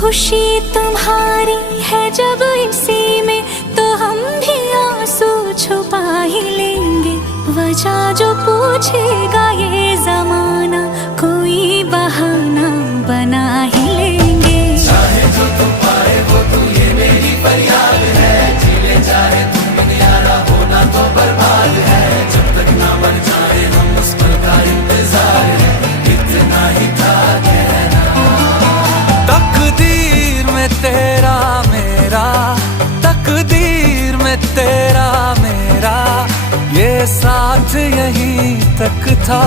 खुशी तुम्हारी है जब इसी में, तो हम भी आंसू छुपा ही लेंगे। वजह जो पूछेगा ये जमाना, कोई बहाना बना ही लेंगे। चाहे जो तुम पाए वो तू, ये मेरी फरियाद है। जीले चाहे तुम दुनियारा, होना तो बर्बाद है। जब तक ना बन जाए हम, उस पल का इंतजार है। इतना ही था कहना। तकदीर में तेरा मेरा, तकदीर में तेरा मेरा, ये साथ यहीं तक था।